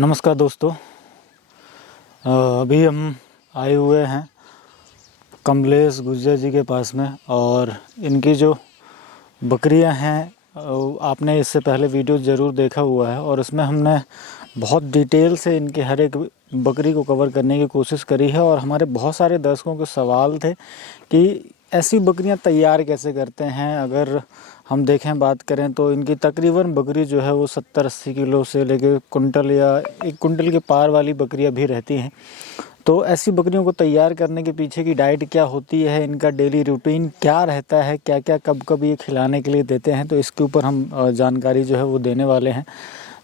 नमस्कार दोस्तों, अभी हम आए हुए हैं कमलेश गुर्जर जी के पास में। और इनकी जो बकरियां हैं आपने इससे पहले वीडियो ज़रूर देखा हुआ है और उसमें हमने बहुत डिटेल से इनके हर एक बकरी को कवर करने की कोशिश करी है। और हमारे बहुत सारे दर्शकों के सवाल थे कि ऐसी बकरियां तैयार कैसे करते हैं। अगर हम देखें बात करें तो इनकी तकरीबन बकरी जो है वो 70-80 किलो से लेकर कुंटल या 1 कुंटल के पार वाली बकरियां भी रहती हैं। तो ऐसी बकरियों को तैयार करने के पीछे की डाइट क्या होती है, इनका डेली रूटीन क्या रहता है, क्या क्या कब कब ये खिलाने के लिए देते हैं, तो इसके ऊपर हम जानकारी जो है वो देने वाले हैं।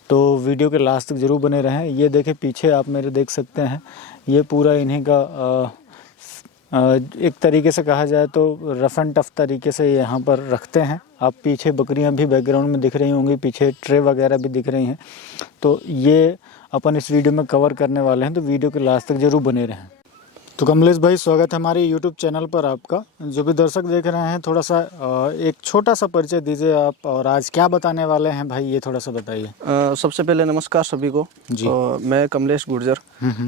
तो वीडियो के लास्ट तक ज़रूर बने रहें। ये देखें पीछे आप मेरे देख सकते हैं, ये पूरा इन्हीं का एक तरीके से कहा जाए तो रफ़ एंड टफ तरीके से यहाँ पर रखते हैं। आप पीछे बकरियाँ भी बैकग्राउंड में दिख रही होंगी, पीछे ट्रे वगैरह भी दिख रही हैं। तो ये अपन इस वीडियो में कवर करने वाले हैं, तो वीडियो के लास्ट तक ज़रूर बने रहें। तो कमलेश भाई, स्वागत है हमारे यूट्यूब चैनल पर आपका। जो भी दर्शक देख रहे हैं, थोड़ा सा एक छोटा सा परिचय दीजिए आप, और आज क्या बताने वाले हैं भाई, ये थोड़ा सा बताइए। सबसे पहले नमस्कार सभी को जी। मैं कमलेश गुर्जर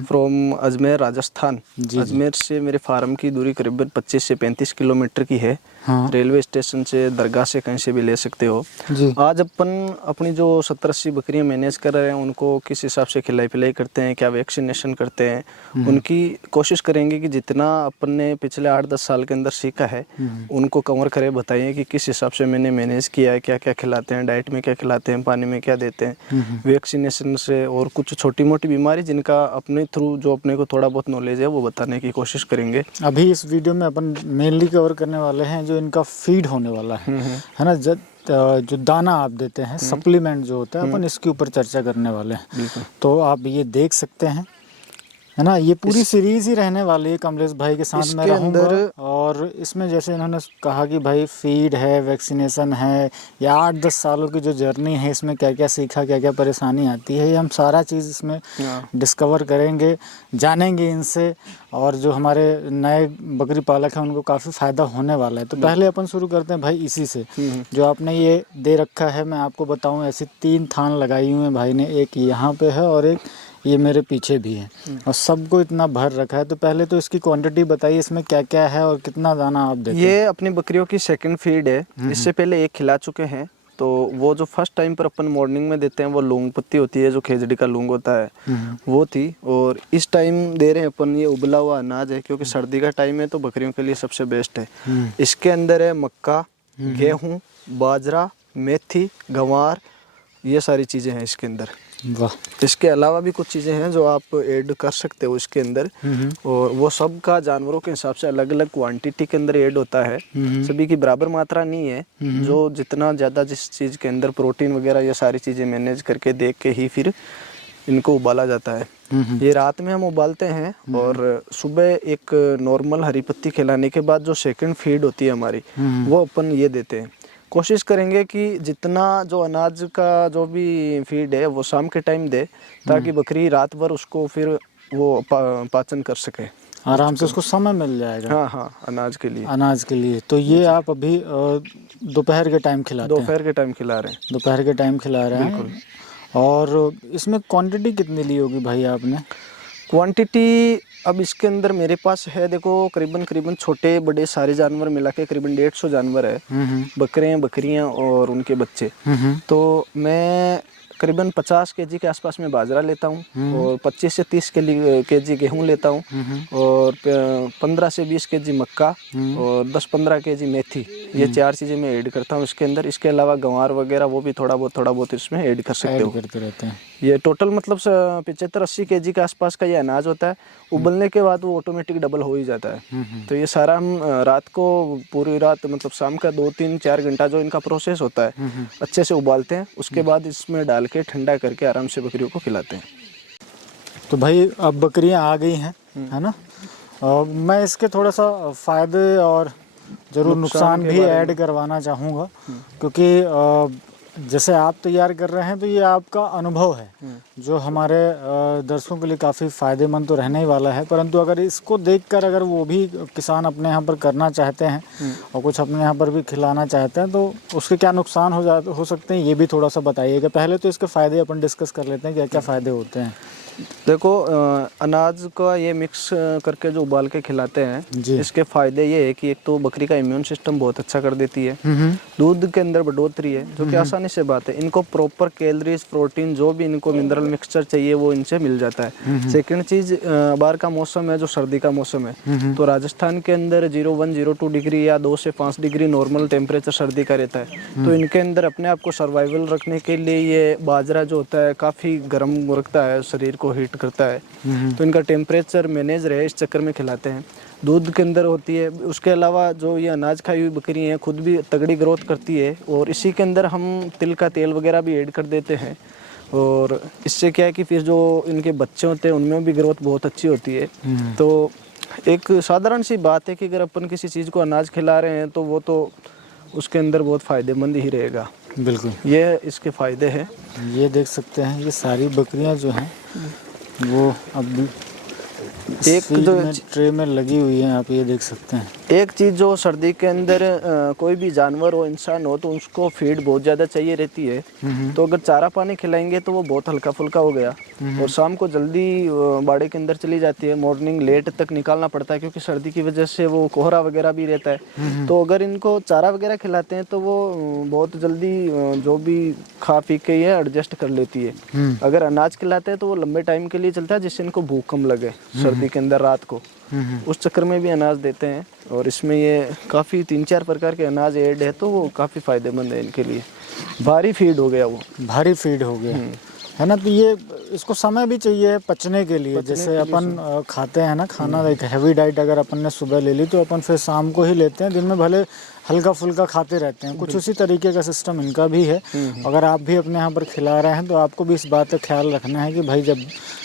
फ्रॉम अजमेर राजस्थान। अजमेर से मेरे फार्म की दूरी करीबन 25 से 35 किलोमीटर की है। हाँ। रेलवे स्टेशन से, दरगाह से, कहीं से भी ले सकते हो जी। आज अपन अपनी जो 70-80 बकरियां मैनेज कर रहे हैं उनको किस हिसाब से खिलाई पिलाई करते हैं, क्या वैक्सीनेशन करते हैं, उनकी कोशिश करेंगे कि जितना अपन ने पिछले 8-10 साल के अंदर सीखा है उनको कवर करें, बताइए कि किस हिसाब से मैंने मैनेज किया है, क्या क्या खिलाते हैं, डाइट में क्या खिलाते हैं, पानी में क्या देते हैं, वैक्सीनेशन से, और कुछ छोटी मोटी बीमारी जिनका अपने थ्रू जो अपने को थोड़ा बहुत नॉलेज है वो बताने की कोशिश करेंगे। अभी इस वीडियो में अपन मेनली कवर करने वाले हैं जो इनका फीड होने वाला है ना, जो दाना आप देते हैं, सप्लीमेंट जो होता है, अपन इसके ऊपर चर्चा करने वाले हैं। तो आप ये देख सकते हैं, है ना, ये पूरी सीरीज ही रहने वाली है कमलेश भाई के साथ मैं रहूँगा। और इसमें जैसे इन्होंने कहा कि भाई फीड है, वैक्सीनेशन है, या 8-10 सालों की जो जर्नी है इसमें क्या क्या सीखा, क्या क्या परेशानी आती है, ये हम सारा चीज़ इसमें डिस्कवर करेंगे, जानेंगे इनसे। और जो हमारे नए बकरी पालक हैं उनको काफ़ी फ़ायदा होने वाला है। तो पहले अपन शुरू करते हैं भाई इसी से, जो आपने ये दे रखा है। मैं आपको बताऊँ, ऐसी 3 थान लगाई हुई हैं भाई ने, एक यहाँ पे है और एक ये मेरे पीछे भी है, और सबको इतना भर रखा है। तो पहले तो इसकी क्वांटिटी बताइए, इसमें क्या क्या है और कितना दाना आप देते हैं। ये अपनी बकरियों की सेकंड फीड है। इससे पहले एक खिला चुके हैं। तो वो जो फर्स्ट टाइम पर अपन मॉर्निंग में देते हैं वो लौंग पत्ती होती है, जो खेजड़ी का लौंग होता है, वो थी। और इस टाइम दे रहे हैं अपन ये उबला हुआ अनाज है, क्योंकि सर्दी का टाइम है तो बकरियों के लिए सबसे बेस्ट है। इसके अंदर है मक्का, गेहूँ, बाजरा, मेथी, गंवार, ये सारी चीज़ें हैं इसके अंदर। वाह। इसके अलावा भी कुछ चीज़ें हैं जो आप ऐड कर सकते हो इसके अंदर, और वो सब का जानवरों के हिसाब से अलग अलग क्वांटिटी के अंदर ऐड होता है। सभी की बराबर मात्रा नहीं है। जो जितना ज़्यादा जिस चीज़ के अंदर प्रोटीन वगैरह ये सारी चीज़ें मैनेज करके देख के ही फिर इनको उबाला जाता है। ये रात में हम उबालते हैं और सुबह एक नॉर्मल हरी पत्ती खिलाने के बाद जो सेकंड फीड होती है हमारी, वो अपन ये देते हैं। कोशिश करेंगे कि जितना जो अनाज का जो भी फीड है वो शाम के टाइम दे, ताकि बकरी रात भर उसको फिर वो पाचन कर सके, आराम से उसको समय मिल जाएगा। हाँ हाँ, अनाज के लिए। तो ये आप अभी दोपहर के टाइम खिलाते हैं? दोपहर के टाइम खिला रहे हैं। दोपहर के टाइम खिला रहे हैं। और इसमें क्वांटिटी कितनी ली होगी भाई आपने? क्वांटिटी अब इसके अंदर मेरे पास है, देखो करीबन छोटे बड़े सारे जानवर मिला के करीबन 150 जानवर है, बकरियां और उनके बच्चे। तो मैं करीबन 50 केजी के आसपास में बाजरा लेता हूँ, और 25 से 30 केजी गेहूँ लेता हूँ, और 15 से 20 केजी मक्का, और 10-15 केजी मेथी। ये 4 चीज़ें मैं ऐड करता हूँ इसके अंदर। इसके अलावा गंवार वगैरह वो भी थोड़ा बहुत इसमें ऐड कर सकते हो। करते रहते हैं। ये टोटल मतलब 75-80 केजी के आसपास का ये अनाज होता है। उबलने के बाद वो ऑटोमेटिक डबल हो ही जाता है। तो ये सारा हम रात को पूरी रात मतलब शाम का 2-3-4 घंटा जो इनका प्रोसेस होता है अच्छे से उबालते हैं। उसके बाद इसमें डाल के ठंडा करके आराम से बकरियों को खिलाते हैं। तो भाई अब बकरियां आ गई हैं, है ना। मैं इसके थोड़ा सा फ़ायदे और ज़रूर नुकसान भी ऐड करवाना चाहूँगा, क्योंकि जैसे आप तैयार कर रहे हैं तो ये आपका अनुभव है जो हमारे दर्शकों के लिए काफ़ी फ़ायदेमंद तो रहने ही वाला है, परंतु अगर इसको देखकर अगर वो भी किसान अपने यहाँ पर करना चाहते हैं और कुछ अपने यहाँ पर भी खिलाना चाहते हैं तो उसके क्या नुकसान हो सकते हैं, ये भी थोड़ा सा बताइएगा। पहले तो इसके फ़ायदे अपन डिस्कस कर लेते हैं, क्या क्या फ़ायदे होते हैं। देखो, अनाज का ये मिक्स करके जो उबाल के खिलाते हैं, इसके फायदे ये है कि एक तो बकरी का इम्यून सिस्टम बहुत अच्छा कर देती है, दूध के अंदर बढ़ोतरी है जो कि आसानी से बात है। इनको प्रॉपर कैलोरीज, प्रोटीन, जो भी इनको मिनरल मिक्सचर चाहिए वो इनसे मिल जाता है। सेकंड चीज, बाहर का मौसम है जो सर्दी का मौसम है, तो राजस्थान के अंदर 01-02 डिग्री या 2 से 5 डिग्री नॉर्मल टेम्परेचर सर्दी का रहता है। तो इनके अंदर अपने आप को सर्वाइवल रखने के लिए ये बाजरा जो होता है काफ़ी गर्म रखता है, शरीर को हीट करता है, तो इनका टेम्परेचर मैनेज रहे इस चक्कर में खिलाते हैं। दूध के अंदर होती है। उसके अलावा जो ये अनाज खाई हुई बकरी हैं खुद भी तगड़ी ग्रोथ करती है, और इसी के अंदर हम तिल का तेल वगैरह भी ऐड कर देते हैं, और इससे क्या है कि फिर जो इनके बच्चे होते हैं उनमें भी ग्रोथ बहुत अच्छी होती है। तो एक साधारण सी बात है कि अगर अपन किसी चीज़ को अनाज खिला रहे हैं तो वो तो उसके अंदर बहुत फ़ायदेमंद ही रहेगा। बिल्कुल, ये इसके फ़ायदे हैं। ये देख सकते हैं ये सारी बकरियां जो हैं वो अब एक जो ट्रे में लगी हुई है, आप ये देख सकते हैं। एक चीज़ जो सर्दी के अंदर कोई भी जानवर हो, इंसान हो, तो उसको फीड बहुत ज़्यादा चाहिए रहती है। तो अगर चारा पानी खिलाएंगे तो वो बहुत हल्का फुल्का हो गया, और शाम को जल्दी बाड़े के अंदर चली जाती है, मॉर्निंग लेट तक निकालना पड़ता है क्योंकि सर्दी की वजह से वो कोहरा वगैरह भी रहता है। तो अगर इनको चारा वगैरह खिलाते हैं तो वो बहुत जल्दी जो भी खा पी के ये एडजस्ट कर लेती है। अगर अनाज खिलाते हैं तो वो लंबे टाइम के लिए चलता है, जिससे इनको भूख कम लगे सर्दी के अंदर रात को। उस चक्कर में भी अनाज देते हैं, और इसमें ये काफ़ी 3-4 प्रकार के अनाज ऐड है, तो वो काफ़ी फ़ायदेमंद है इनके लिए। भारी फीड हो गया, वो भारी फीड हो गया है ना। तो ये इसको समय भी चाहिए पचने के लिए। जैसे अपन खाते हैं ना खाना, एक हैवी डाइट अगर अपन ने सुबह ले ली तो अपन फिर शाम को ही लेते हैं, दिन में भले हल्का फुल्का खाते रहते हैं। कुछ उसी तरीके का सिस्टम इनका भी है। अगर आप भी अपने यहाँ पर खिला रहे हैं तो आपको भी इस बात का ख्याल रखना है कि भाई जब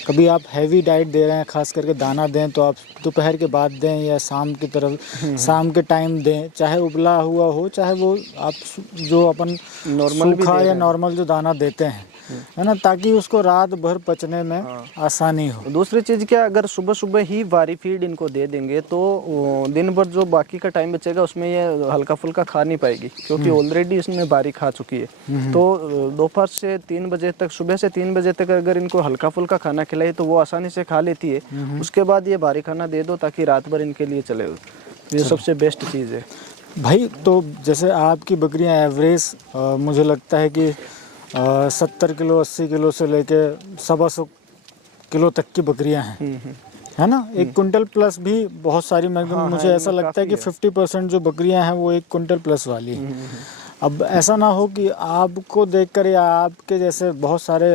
कभी आप हैवी डाइट दे रहे हैं, खास करके दाना दें, तो आप दोपहर के बाद दें या शाम की तरफ, शाम के टाइम दें, चाहे उबला हुआ हो, चाहे वो आप जो अपन नॉर्मल सूखा या नॉर्मल जो दाना देते हैं, है ना, ताकि उसको रात भर पचने में आसानी हो। दूसरी चीज़ क्या, अगर सुबह सुबह ही भारी फीड इनको दे देंगे तो दिन भर जो बाकी का टाइम बचेगा उसमें ये हल्का फुल्का खा नहीं पाएगी, क्योंकि ऑलरेडी इसमें भारी खा चुकी है। तो दोपहर से 3 बजे तक, सुबह से 3 बजे तक अगर इनको हल्का फुल्का खाना खिलाए तो वो आसानी से खा लेती है। उसके बाद ये भारी खाना दे दो ताकि रात भर इनके लिए चले, ये सबसे बेस्ट चीज़ है भाई। तो जैसे आपकी बकरियां एवरेज मुझे लगता है कि 70 किलो 80 किलो से लेके 125 किलो तक की बकरियां हैं, है ना। 1 कुंटल प्लस भी बहुत सारी, मुझे ऐसा लगता है कि 50% जो बकरियां हैं वो 1 कुंटल प्लस वाली हैं। अब ऐसा ना हो कि आपको देखकर या आपके जैसे बहुत सारे,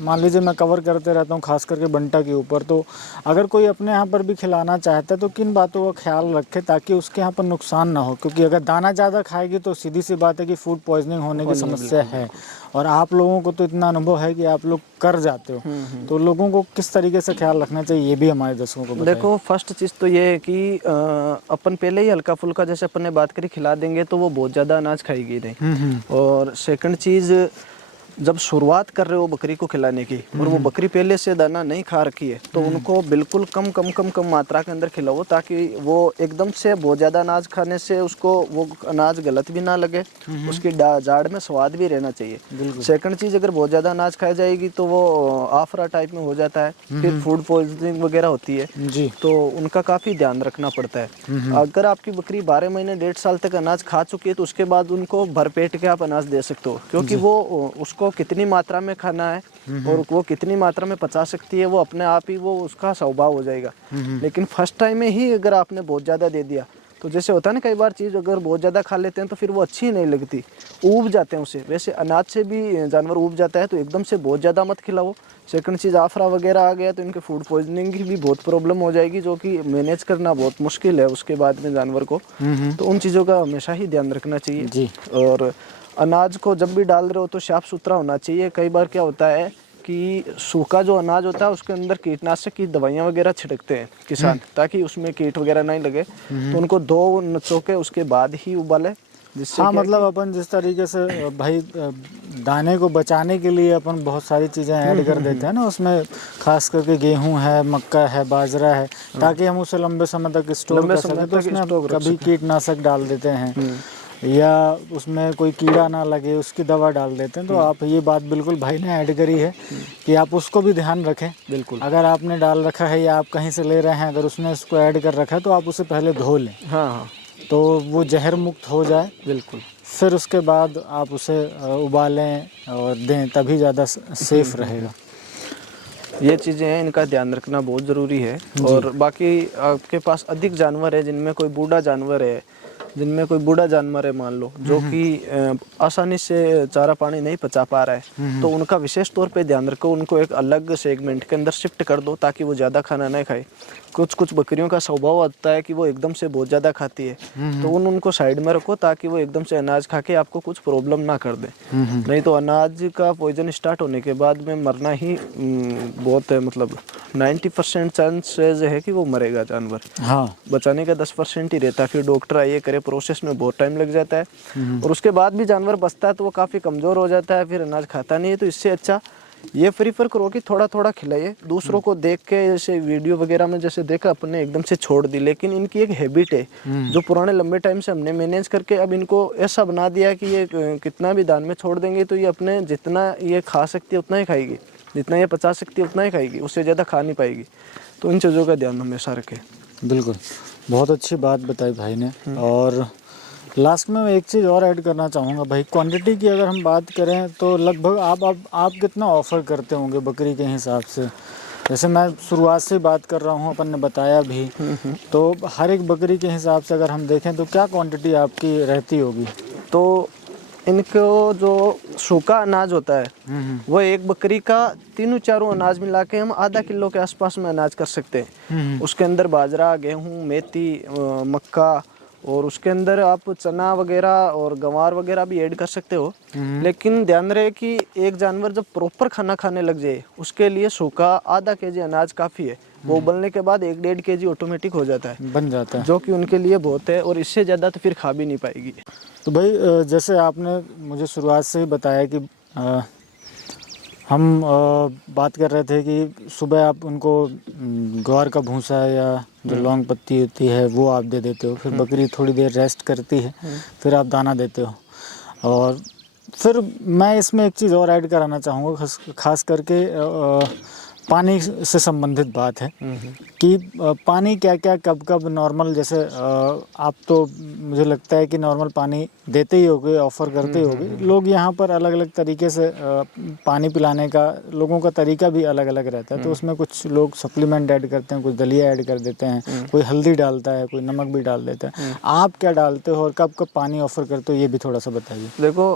मान लीजिए मैं कवर करते रहता हूँ खास करके बंटा के ऊपर, तो अगर कोई अपने यहाँ पर भी खिलाना चाहता है तो किन बातों का ख्याल रखे ताकि उसके यहाँ पर नुकसान ना हो, क्योंकि अगर दाना ज़्यादा खाएगी तो सीधी सी बात है कि फूड पॉइजनिंग होने की समस्या है। और आप लोगों को तो इतना अनुभव है कि आप लोग कर जाते हो, तो लोगों को किस तरीके से ख्याल रखना चाहिए ये भी हमारे दर्शकों को बताइए। देखो, फर्स्ट चीज़ तो ये है कि अपन पहले ही हल्का फुल्का जैसे अपन ने बात करी खिला देंगे तो वो बहुत ज़्यादा अनाज खाएगी नहीं। और सेकंड चीज़, जब शुरुआत कर रहे हो बकरी को खिलाने की और वो बकरी पहले से दाना नहीं खा रखी है, तो उनको बिल्कुल कम मात्रा के अंदर खिलाओ, ताकि वो एकदम से बहुत ज़्यादा अनाज खाने से उसको वो अनाज गलत भी ना लगे, उसकी जाड़ में स्वाद भी रहना चाहिए। सेकंड चीज़, अगर बहुत ज़्यादा अनाज खाई जाएगी तो वो आफरा टाइप में हो जाता है, फिर फूड पॉइजनिंग वगैरह होती है जी। तो उनका काफ़ी ध्यान रखना पड़ता है। अगर आपकी बकरी 12 महीने 1.5 साल तक अनाज खा चुकी है तो उसके बाद उनको भरपेट के आप अनाज दे सकते हो, क्योंकि वो उसको कितनी मात्रा में खाना है और वो कितनी मात्रा में पचा सकती है वो अपने आप ही वो उसका स्वभाव हो जाएगा। लेकिन फर्स्ट टाइम में ही अगर आपने बहुत ज़्यादा दे दिया तो जैसे होता है ना, कई बार चीज़ अगर बहुत ज़्यादा खा लेते हैं तो फिर वो अच्छी नहीं लगती, ऊब जाते हैं उसे। वैसे अनाज से भी जानवर ऊब जाता है, तो एकदम से बहुत ज़्यादा मत खिलाओ। सेकंड चीज़, आफरा वगैरह आ गया तो इनके फूड पॉइजनिंग की भी बहुत प्रॉब्लम हो जाएगी, जो कि मैनेज करना बहुत मुश्किल है उसके बाद में जानवर को। तो उन चीज़ों का हमेशा ही ध्यान रखना चाहिए जी। और अनाज को जब भी डाल रहे हो तो साफ सुथरा होना चाहिए। कई बार क्या होता है कि सूखा जो अनाज होता है उसके अंदर कीटनाशक की दवाइयाँ वगैरह छिड़कते हैं किसान, ताकि उसमें कीट वगैरह नहीं लगे। तो उनको 2 नचों के उसके बाद ही उबाले, जिससे हाँ, मतलब अपन जिस तरीके से भाई दाने को बचाने के लिए अपन बहुत सारी चीज़ें ऐड कर देते हैं ना उसमें, खास करके गेहूं है, मक्का है, बाजरा है, ताकि हम उसे लंबे समय तक स्टोर कर सकें। तो उसमें कभी कीटनाशक डाल देते हैं या उसमें कोई कीड़ा ना लगे उसकी दवा डाल देते हैं। तो आप ये बात बिल्कुल भाई ने ऐड करी है कि आप उसको भी ध्यान रखें। बिल्कुल, अगर आपने डाल रखा है या आप कहीं से ले रहे हैं, अगर उसने इसको ऐड कर रखा है तो आप उसे पहले धो लें। हाँ हाँ, तो वो जहर मुक्त हो जाए। बिल्कुल। फिर उसके बाद आप उसे उबालें और दें, तभी ज़्यादा सेफ रहेगा। ये चीज़ें हैं, इनका ध्यान रखना बहुत ज़रूरी है। और बाकी आपके पास अधिक जानवर है, जिनमें कोई बूढ़ा जानवर है, मान लो, जो कि आसानी से चारा पानी नहीं पचा पा रहा है, तो उनका विशेष तौर पे ध्यान रखो। उनको एक अलग सेगमेंट के अंदर शिफ्ट कर दो ताकि वो ज़्यादा खाना नहीं खाए। कुछ बकरियों का स्वभाव होता है कि वो एकदम से बहुत ज़्यादा खाती है, तो उनको साइड में रखो ताकि वो एकदम से अनाज खा के आपको कुछ प्रॉब्लम ना कर दे। नहीं तो अनाज का पॉइजन स्टार्ट होने के बाद में मरना ही बहुत है, मतलब 90% चांसेस है कि वो मरेगा जानवर। हाँ, बचाने का 10% ही रहता है। फिर डॉक्टर आइए करे, प्रोसेस में बहुत टाइम लग जाता है, और उसके बाद भी जानवर बचता है तो वो काफ़ी कमज़ोर हो जाता है, फिर अनाज खाता नहीं है। तो इससे अच्छा ये प्रीफर करो कि थोड़ा थोड़ा खिलाइए। दूसरों को देख के, जैसे वीडियो वगैरह में जैसे देखा अपने एकदम से छोड़ दी, लेकिन इनकी एक हैबिट है जो पुराने लंबे टाइम से हमने मैनेज करके अब इनको ऐसा बना दिया है कि ये कितना भी दान में छोड़ देंगे तो ये अपने जितना ये खा सकती है उतना ही खाएगी, जितना ये पचा सकती है उतना ही खाएगी, उससे ज़्यादा खा नहीं पाएगी। तो इन चीज़ों का ध्यान हमेशा रखें। बिल्कुल, बहुत अच्छी बात बताई भाई ने। और लास्ट में मैं एक चीज़ और ऐड करना चाहूँगा भाई, क्वांटिटी की अगर हम बात करें तो लगभग आप कितना ऑफ़र करते होंगे बकरी के हिसाब से? जैसे मैं शुरुआत से बात कर रहा हूँ, अपन ने बताया भी, तो हर एक बकरी के हिसाब से अगर हम देखें तो क्या क्वांटिटी आपकी रहती होगी? तो इनको जो सूखा अनाज होता है वो एक बकरी का तीनों चारों अनाज मिला के हम आधा किलो के आसपास में अनाज कर सकते हैं। उसके अंदर बाजरा, गेहूँ, मेथी, मक्का, और उसके अंदर आप चना वगैरह और गंवार वगैरह भी ऐड कर सकते हो। लेकिन ध्यान रहे कि एक जानवर जब प्रॉपर खाना खाने लग जाए उसके लिए सूखा आधा केजी अनाज काफ़ी है। वो उबलने के बाद 1-1.5 केजी ऑटोमेटिक हो जाता है, बन जाता है, जो कि उनके लिए बहुत है, और इससे ज़्यादा तो फिर खा भी नहीं पाएगी। तो भाई जैसे आपने मुझे शुरुआत से ही बताया कि हम बात कर रहे थे कि सुबह आप उनको ग्वार का भूसा या जो लौंग पत्ती होती है वो आप दे देते हो, फिर बकरी थोड़ी देर रेस्ट करती है, फिर आप दाना देते हो। और फिर मैं इसमें एक चीज़ और ऐड कराना चाहूँगा, खास करके पानी से संबंधित बात है कि पानी क्या क्या कब कब नॉर्मल, जैसे आप तो मुझे लगता है कि नॉर्मल पानी देते ही होगे, ऑफ़र करते ही होगे। लोग यहाँ पर अलग अलग तरीके से पानी पिलाने का लोगों का तरीका भी अलग अलग रहता है। तो उसमें कुछ लोग सप्लीमेंट ऐड करते हैं, कुछ दलिया ऐड कर देते हैं, कोई हल्दी डालता है, कोई नमक भी डाल देता है। आप क्या डालते हो और कब कब पानी ऑफ़र करते हो, ये भी थोड़ा सा बताइए। देखो,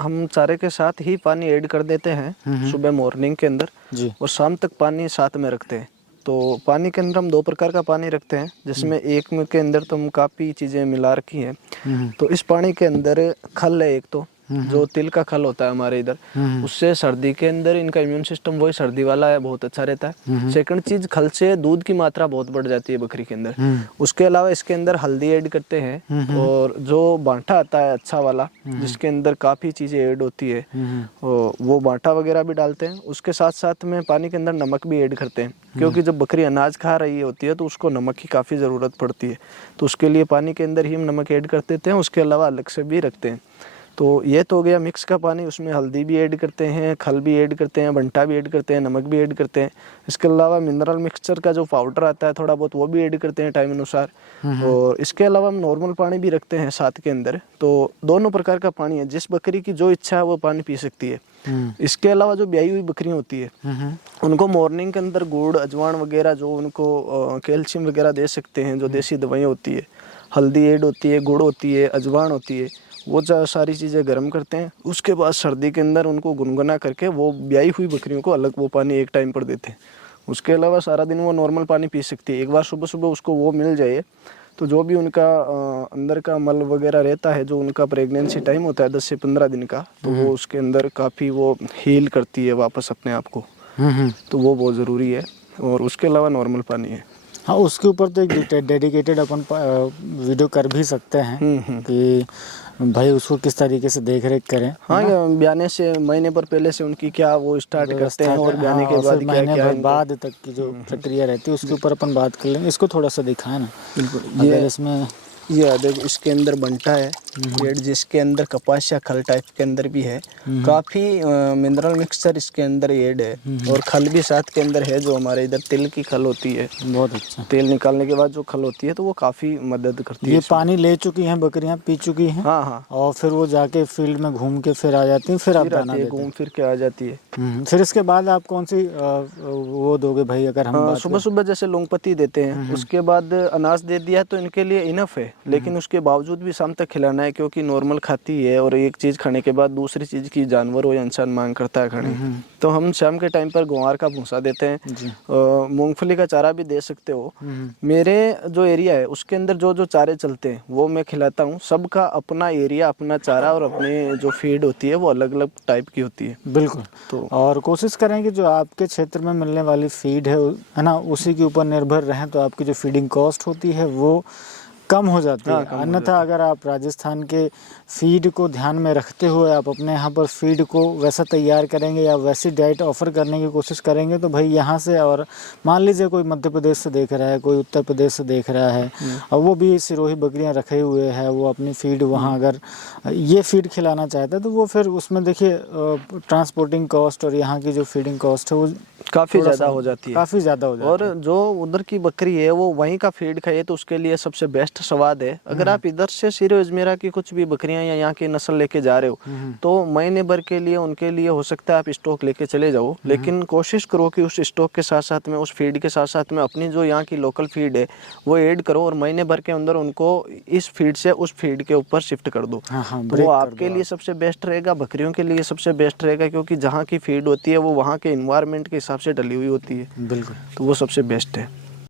हम चारे के साथ ही पानी ऐड कर देते हैं सुबह मॉर्निंग के अंदर जी, और शाम तक पानी साथ में रखते हैं। तो पानी के अंदर हम 2 प्रकार का पानी रखते हैं, जिसमें एक में के अंदर तो हम काफ़ी चीज़ें मिला रखी हैं। तो इस पानी के अंदर खल है, एक तो जो तिल का खल होता है हमारे इधर, उससे सर्दी के अंदर इनका इम्यून सिस्टम वही सर्दी वाला है, बहुत अच्छा रहता है। सेकंड चीज़, खल से दूध की मात्रा बहुत बढ़ जाती है बकरी के अंदर। उसके अलावा इसके अंदर हल्दी ऐड करते हैं, और जो बांटा आता है अच्छा वाला जिसके अंदर काफ़ी चीज़ें ऐड होती है, वो बांटा वगैरह भी डालते हैं। उसके साथ साथ में पानी के अंदर नमक भी ऐड करते हैं, क्योंकि जब बकरी अनाज खा रही होती है तो उसको नमक की काफ़ी ज़रूरत पड़ती है। तो उसके लिए पानी के अंदर ही हम नमक ऐड कर देते हैं, उसके अलावा अलग से भी रखते हैं। तो ये तो हो गया मिक्स का पानी, उसमें हल्दी भी ऐड करते हैं, खल भी ऐड करते हैं, बंटा भी ऐड करते हैं, नमक भी ऐड करते हैं। इसके अलावा मिनरल मिक्सचर का जो पाउडर आता है थोड़ा बहुत, वो भी ऐड करते हैं टाइम अनुसार। और इसके अलावा हम नॉर्मल पानी भी रखते हैं साथ के अंदर। तो दोनों प्रकार का पानी है, जिस बकरी की जो इच्छा है वो पानी पी सकती है। इसके अलावा जो ब्याई हुई बकरियां होती है उनको मॉर्निंग के अंदर गुड़, अजवान वगैरह जो उनको कैल्शियम वगैरह दे सकते हैं, जो देसी दवाइयाँ होती है, हल्दी ऐड होती है, गुड़ होती है, अजवान होती है, वो सारी चीज़ें गर्म करते हैं। उसके बाद सर्दी के अंदर उनको गुनगुना करके वो ब्याई हुई बकरियों को अलग वो पानी एक टाइम पर देते हैं। उसके अलावा सारा दिन वो नॉर्मल पानी पी सकती है। एक बार सुबह सुबह उसको वो मिल जाए तो जो भी उनका अंदर का मल वगैरह रहता है, जो उनका प्रेगनेंसी टाइम होता है 10 से 15 दिन का, तो वो उसके अंदर काफ़ी वो हील करती है वापस अपने आप को। तो वो बहुत ज़रूरी है। और उसके अलावा नॉर्मल पानी है। हाँ, उसके ऊपर तो एक डेडिकेटेड अपन वीडियो कर भी सकते हैं कि भाई उसको किस तरीके से देख रेख करें। हाँ, ब्याने से महीने भर पहले से उनकी क्या वो स्टार्ट करते हैं और ब्याने के बाद क्या महीने क्या भर बाद तक की जो प्रक्रिया रहती है उसके ऊपर अपन बात कर लेंगे। इसको थोड़ा सा दिखाए ना। बिल्कुल। अगर इसमें ये देखो इसके अंदर बंटा है पेड़, जिसके अंदर कपास या खल टाइप के अंदर भी है। काफ़ी मिनरल मिक्सचर इसके अंदर ऐड है और खल भी साथ के अंदर है, जो हमारे इधर तिल की खल होती है। बहुत अच्छा। तेल निकालने के बाद जो खल होती है तो वो काफ़ी मदद करती है। ये पानी ले चुकी हैं बकरियां, पी चुकी हैं। हाँ हाँ। और फिर वो जाके फील्ड में घूम के फिर आ जाती हैं, फिर आप दाना देते हैं। घूम फिर के आ जाती है। फिर इसके बाद आप कौन सी वो दोगे भाई? अगर हम सुबह सुबह जैसे लौंगपत्ती देते हैं, उसके बाद अनाज दे दिया तो इनके लिए इनफ है, लेकिन उसके बावजूद भी शाम तक खिलाना है, क्योंकि नॉर्मल खाती है और एक चीज़ खाने के बाद दूसरी चीज़ की जानवर हो या इंसान मांग करता है खाने। तो हम शाम के टाइम पर ग्वार का भूसा देते हैं, मूंगफली का चारा भी दे सकते हो। मेरे जो एरिया है उसके अंदर जो जो चारे चलते हैं वो मैं खिलाता हूँ। सबका अपना एरिया, अपना चारा और अपने जो फीड होती है वो अलग अलग टाइप की होती है। बिल्कुल। तो और कोशिश करें कि जो आपके क्षेत्र में मिलने वाली फीड है ना, उसी के ऊपर निर्भर रहें, तो आपकी जो फीडिंग कॉस्ट होती है वो कम हो जाती है। अन्यथा अगर आप राजस्थान के फीड को ध्यान में रखते हुए आप अपने यहाँ पर फीड को वैसा तैयार करेंगे या वैसी डाइट ऑफर करने की कोशिश करेंगे, तो भाई यहाँ से, और मान लीजिए कोई मध्य प्रदेश से देख रहा है, कोई उत्तर प्रदेश से देख रहा है और वो भी सिरोही बकरियाँ रखे हुए है, वो अपनी फीड वहाँ अगर ये फीड खिलाना चाहता है तो वो फिर उसमें देखिए ट्रांसपोर्टिंग कॉस्ट और यहाँ की जो फीडिंग कॉस्ट है वो काफ़ी ज़्यादा हो जाती है। काफ़ी ज़्यादा हो जाती है। और जो उधर की बकरी है वो वहीं का फीड खाए तो उसके लिए सबसे बेस्ट स्वाद है। अगर आप इधर से सिरो अजमेरा की कुछ भी बकरियां या यहाँ की नस्ल लेके जा रहे हो तो महीने भर के लिए उनके लिए हो सकता है आप स्टॉक लेके चले जाओ, लेकिन कोशिश करो कि उस स्टॉक के साथ साथ में, उस फीड के साथ साथ में अपनी जो यहाँ की लोकल फीड है वो ऐड करो और महीने भर के अंदर उनको इस फीड से उस फीड के ऊपर शिफ्ट कर दो। तो वो आपके लिए सबसे बेस्ट रहेगा, बकरियों के लिए सबसे बेस्ट रहेगा, क्योंकि जहाँ की फीड होती है वो वहाँ के इन्वायरमेंट के हिसाब से डली हुई होती है। बिल्कुल। तो वो सबसे बेस्ट है।